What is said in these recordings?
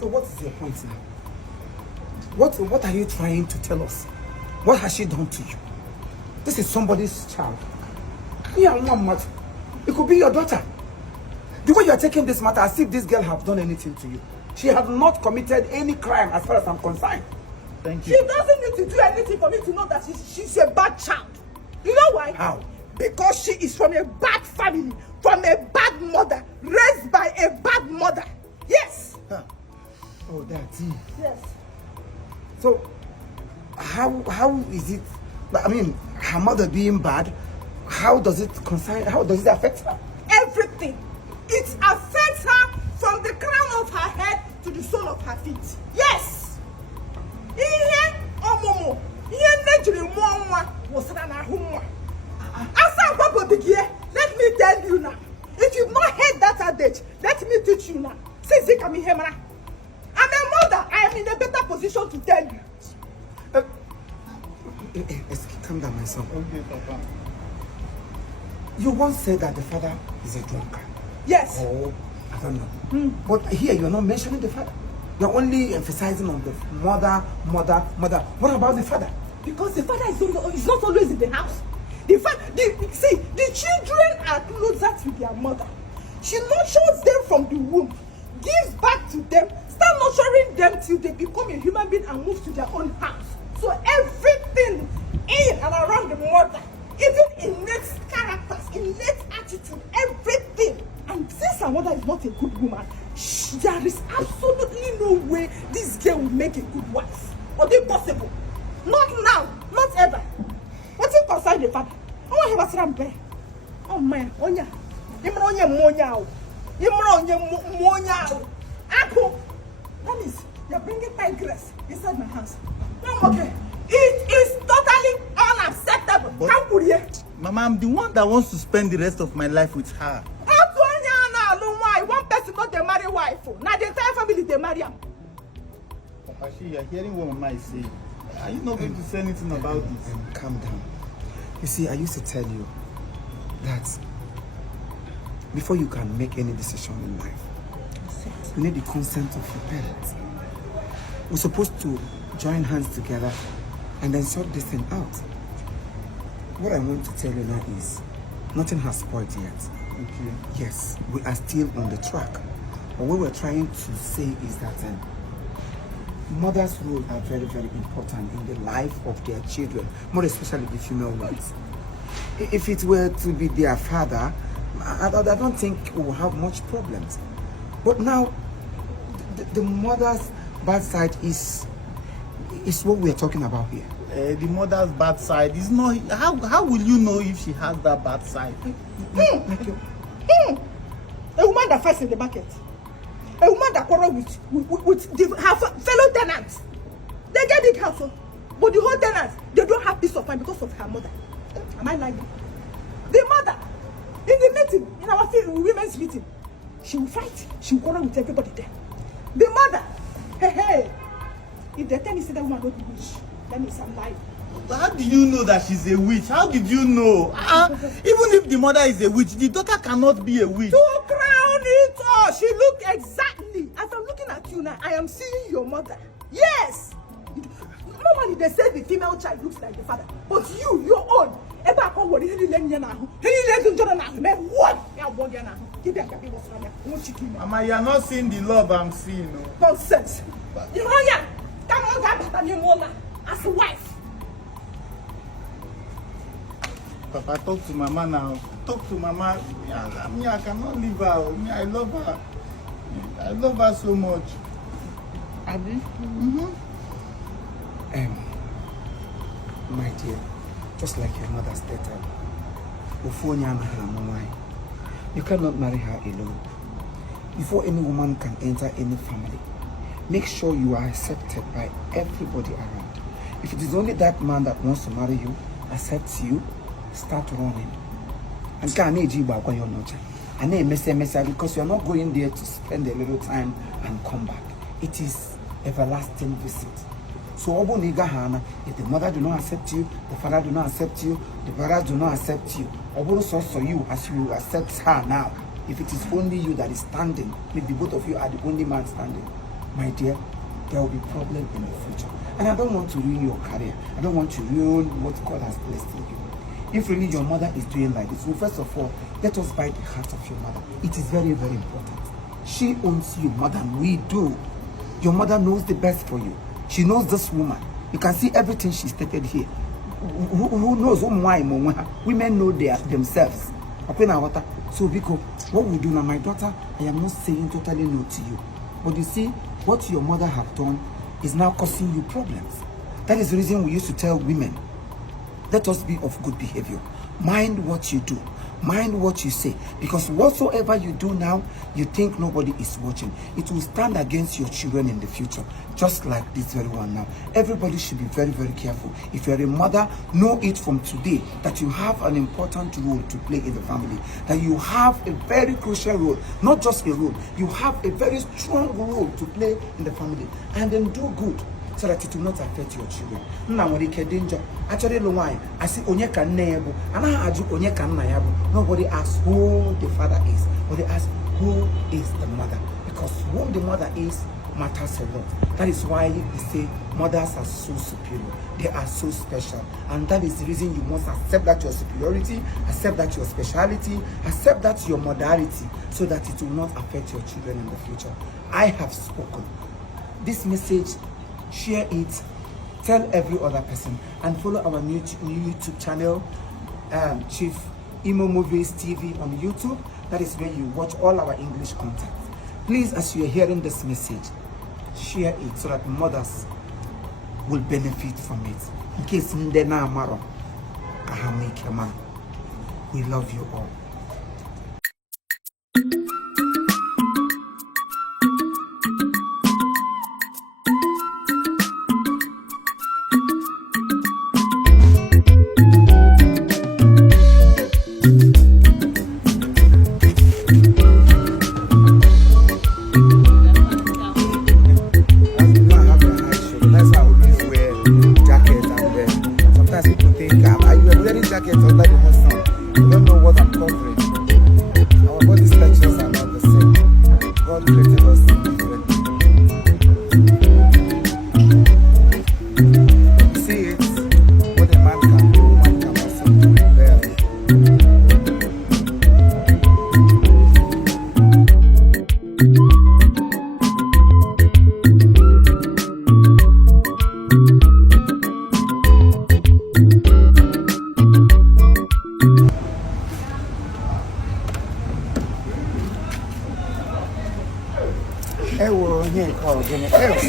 So what is your point now? What are you trying to tell us? What has she done to you? This is somebody's child. Yeah, one matter. It could be your daughter. The way you are taking this matter as if this girl has done anything to you. She has not committed any crime as far as I'm concerned. Thank you. She doesn't need to do anything for me to know that she's a bad child. You know why? How? Because she is from a bad family, from a bad mother, raised by a bad mother. Yes. Huh. Oh, that's it. Yes. So, how is it? I mean, her mother being bad, how does it affect her? Everything. It affects her from the crown of her head to the sole of her feet. Yes. Ihe omomo, ihe nejiri mwa wasana na humwa. Asa papa bigie. Let me tell you now. If you've not heard that adage, let me teach you now. Since I'm a mother, I am in a better position to tell you. Calm down, my son. Okay, Papa. You once said that the father is a drunkard. Yes. Oh, I don't know. But here you are not mentioning the father. You are only emphasizing on the mother. What about the father? Because the father is not always in the house. The children are closer to their mother. She nurtures them from the womb, gives back to them, start nurturing them till they become a human being and move to their own house. So everything in and around the mother, even innate characters, innate attitude, everything. And since her mother is not a good woman, there is absolutely no way this girl will make a good wife. Or they possible. Not now, not ever. What's it concern the father? Oh, what's wrong there? Oh man, onya. Imronya monya. Imronya monya. Apple. That means you're bringing tigress inside my house. No, okay. It is totally unacceptable. How could you? Mama, I'm the one that wants to spend the rest of my life with her. One person not the marry wife. Now the entire family they marry him. Papa, you're hearing what Mama is saying. Are you not going to say anything about this? Calm down. You see, I used to tell you that before you can make any decision in life, you need the consent of your parents. We're supposed to join hands together and then sort this thing out. What I want to tell you now is, nothing has spoiled yet. Okay. Yes, we are still on the track. But what we're trying to say is that mothers' role are very, very important in the life of their children, more especially the female ones. If it were to be their father, I don't think we'll have much problems. But now, the mother's bad side is what we're talking about here. The mother's bad side is not. How will you know if she has that bad side? A woman that fights in the market, a woman that quarrels with her fellow tenants. They get big house, but the whole tenants, they don't have peace of mind because of her mother. Am I lying? The mother, in the meeting, in our women's meeting, she will fight, she will quarrel with everybody there. The mother, hey, if they tell me say that woman not a witch, that means I'm lying. How do you know that she's a witch? How did you know? Even if the mother is a witch, the daughter cannot be a witch. To crown it all, she look exactly. As I'm looking at you now, I am seeing your mother. Yes. Normally they say the female child looks like the father, but you, your own. Mama, you are not seeing the love I'm seeing. No. Nonsense. You know, yeah. Come on, as a wife. Papa, talk to Mama now. Talk to Mama. Me, I cannot leave her. Me, I love her. I love her so much. Abi? My dear, just like your mother stated, you cannot marry her alone. Before any woman can enter any family, make sure you are accepted by everybody around. If it is only that man that wants to marry you, accepts you, start running. And can't because you are not going there to spend a little time and come back. It is everlasting visit. So if the mother do not accept you, the father do not accept you, the brothers do not accept you, also you as you accept her now. If it is only you that is standing, maybe both of you are the only man standing, my dear, there will be problem in the future. And I don't want to ruin your career. I don't want to ruin what God has blessed in you. If really your mother is doing like this, well, first of all, let us buy the heart of your mother. It is very, very important. She owns you more than we do. Your mother knows the best for you. She knows this woman. You can see everything she stated here. Who knows why women know themselves. So because what we do now, my daughter, I am not saying totally no to you. But you see, what your mother have done is now causing you problems. That is the reason we used to tell women, let us be of good behavior. Mind what you do. Mind what you say. Because whatsoever you do now, you think nobody is watching. It will stand against your children in the future. Just like this very one now. Everybody should be very, very careful. If you're a mother, know it from today that you have an important role to play in the family. That you have a very crucial role. Not just a role. You have a very strong role to play in the family. And then do good, so that it will not affect your children. Danger. Actually, I see Onyeka Nebu, and I aju Onyeka Nayabu. Nobody asks who the father is, but they ask who is the mother. Because who the mother is matters a lot. That is why they say mothers are so superior. They are so special. And that is the reason you must accept that your superiority, accept that your speciality, accept that your modality, so that it will not affect your children in the future. I have spoken. This message, share it, tell every other person, and follow our new YouTube channel, Chief Imo Movies TV on YouTube. That is where you watch all our English content. Please, as you are hearing this message, share it so that mothers will benefit from it. In case Ndena Amaro, we love you all.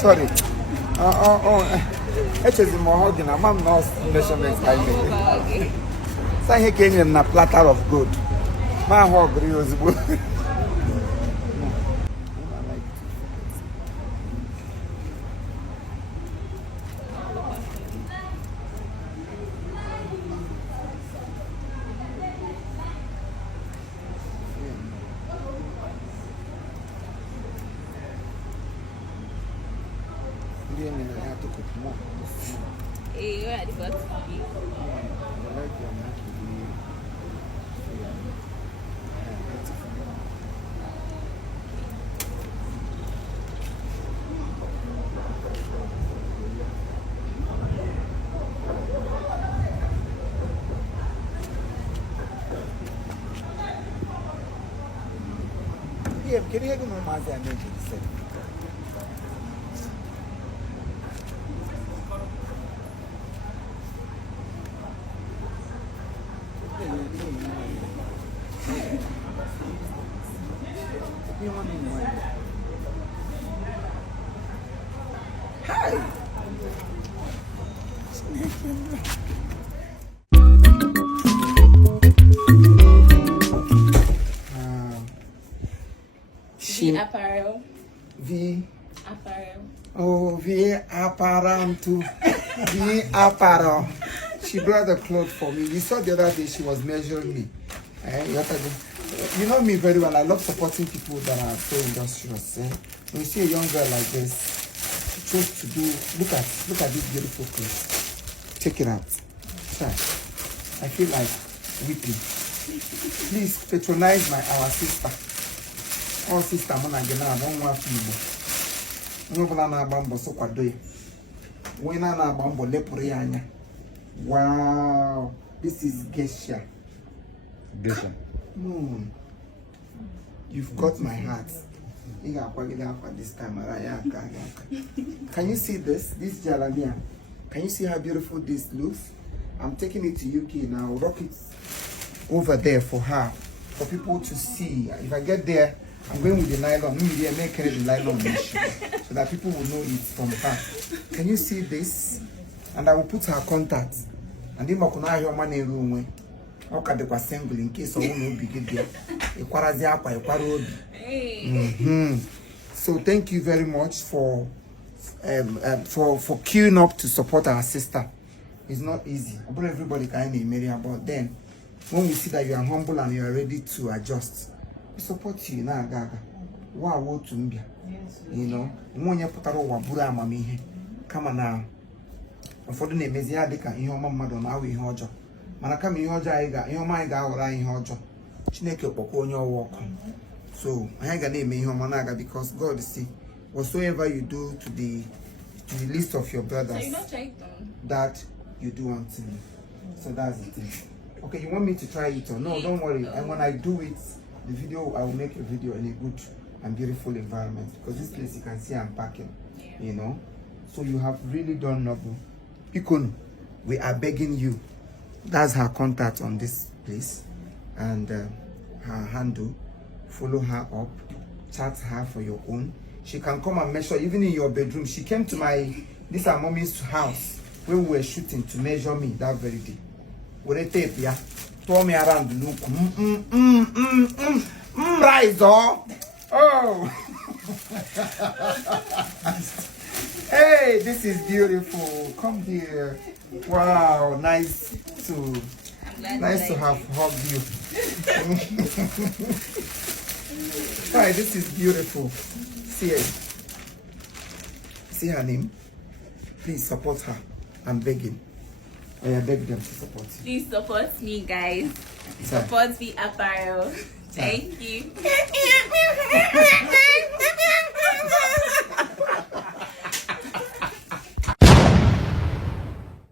Sorry. Actually, mahogany. I'm not measurements I made. So he came in a platter of gold. My mahogany was good. Can you go my Hi. V apparel. V Apparel. Oh, V apparel too. V apparel. She brought the clothes for me. You saw the other day she was measuring me. You know me very well. I love supporting people that are so industrious. When you see a young girl like this, she chose to do. Look at this beautiful clothes. Check it out. Try. I feel like weeping. Please patronize our sister. Oh, sister, I don't want Igbo. onye ọbụla na-agba mbọ so kwado ya onye na-agba mbọ lepụrụ ya anya. Wow, this is geisha. You've got my heart. This time. Can you see this jalabia? Can you see how beautiful this looks? I'm taking it to UK now. Rock it over there for her, for people to see. If I get there, I'm going with the nylon. Make the nylon mesh, so that people will know it's from her. Can you see this? And I will put her contact. And then I'm going to money room. Okay, the assembly in case someone will be there. So thank you very much for queuing up to support our sister. It's not easy. But everybody can marry, but then when we see that you are humble and you are ready to adjust, we support you. Now, Gaga, wow, to me, you know, when you put a come on now. For the name is Yadika, your mamma don't know we hold you. Manaka mi hoja iga, your mind got what I hoja. Chineke poko on your walk. So I ain't gonna name me managa because God see whatsoever you do to the list of your brothers. So you're not trying that you do unto me. So that's the thing. Okay, you want me to try it or no? Don't worry. And when I do it, the video I will make a video in a good and beautiful environment because this place you can see I'm packing. You know, so you have really done noble. Ikonu, we are begging you. That's her contact on this place and her handle. Follow her up, chat her for your own. She can come and measure even in your bedroom. She came to this our mommy's house where we were shooting to measure me that very day. With a tape, yeah, tour me around the look. Rise up. Oh. Hey, this is beautiful. Come here. Wow, nice to have hugged you. Hi, this is beautiful. See her. See her name. Please support her. I'm begging. I beg them to support you. Please support me, guys. Support the apparel. Thank you.